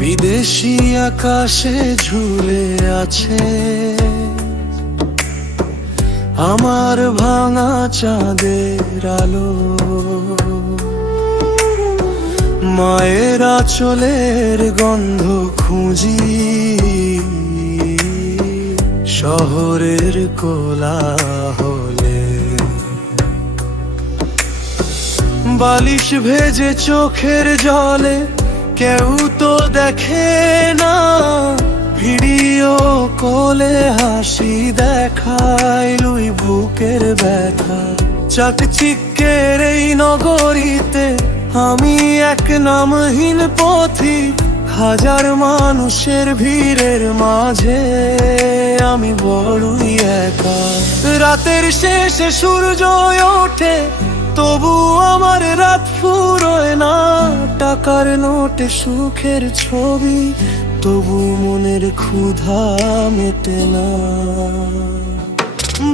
বিদেশি আকাশে ঝুলে আছে আমার ভাঙা চাঁদের আলো। মায়ের আঁচলের গন্ধ খুঁজি, শহরের কোলা হলে বালিশ ভেজে চোখের জলে কেউ তো দেখে না, ভিডিও কোলে হাসি লুই বুকের ব্যথা। চাকচিক্যের এই নগরীতে আমি এক নামহীন পথিক হাজার মানুষের ভিড়ের মাঝে আমি বড়ই একা। রাতের শেষে সূর্য ওঠে, তবু আমার রাত ফুরোয় না। টাকার নোটে সুখের ছবি, তবু মনের ক্ষুধা মেটে না।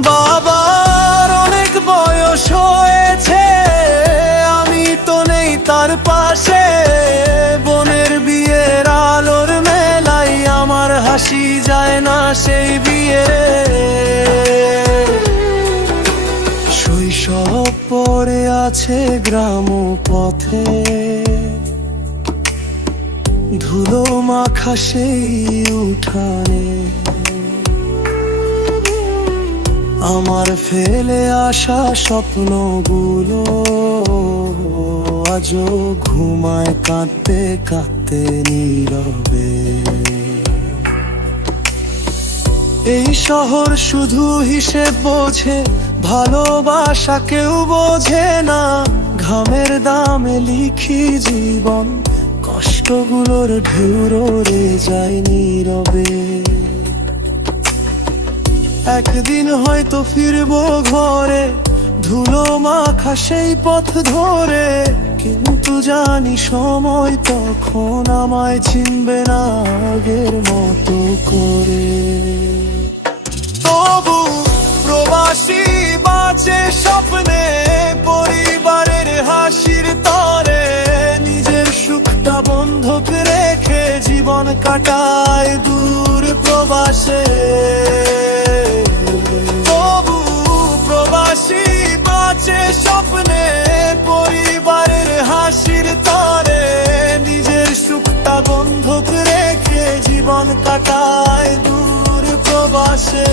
বাবার অনেক বয়স হয়েছে, আমি তো নেই তার পাশে। বোনের বিয়ের আলোর মেলাই আমার হাসি যায় না সেই বিয়ে শৈশব পড়ে আছে গ্রাম পথে। ধুলো মাখা সেই উঠানে। আমার ফেলে আসা স্বপ্নগুলো আজও ঘুমায় কাঁদতে কাঁদতে নীরবে। এই শহর শুধু হিসেব বোঝে, ভালোবাসা কেউ বোঝে না। ঘামের দামে লিখি জীবন, কষ্টগুলোর ঢেউ রে যায় নীরবে। একদিন হয়তো ফিরবো ঘরে, ধুলো মাখা সেই পথ ধরে। কিন্তু জানি সময় তখন আমায় চিনবে না আগের মতো করে। তবু প্রবাসী বাঁচে স্বপ্নে, পরিবারের হাসির তরে। নিজের সুখটা বন্ধক রেখে জীবন কাটায় দূর প্রবাসে। জীবন কাটায় দূর প্রবাসে।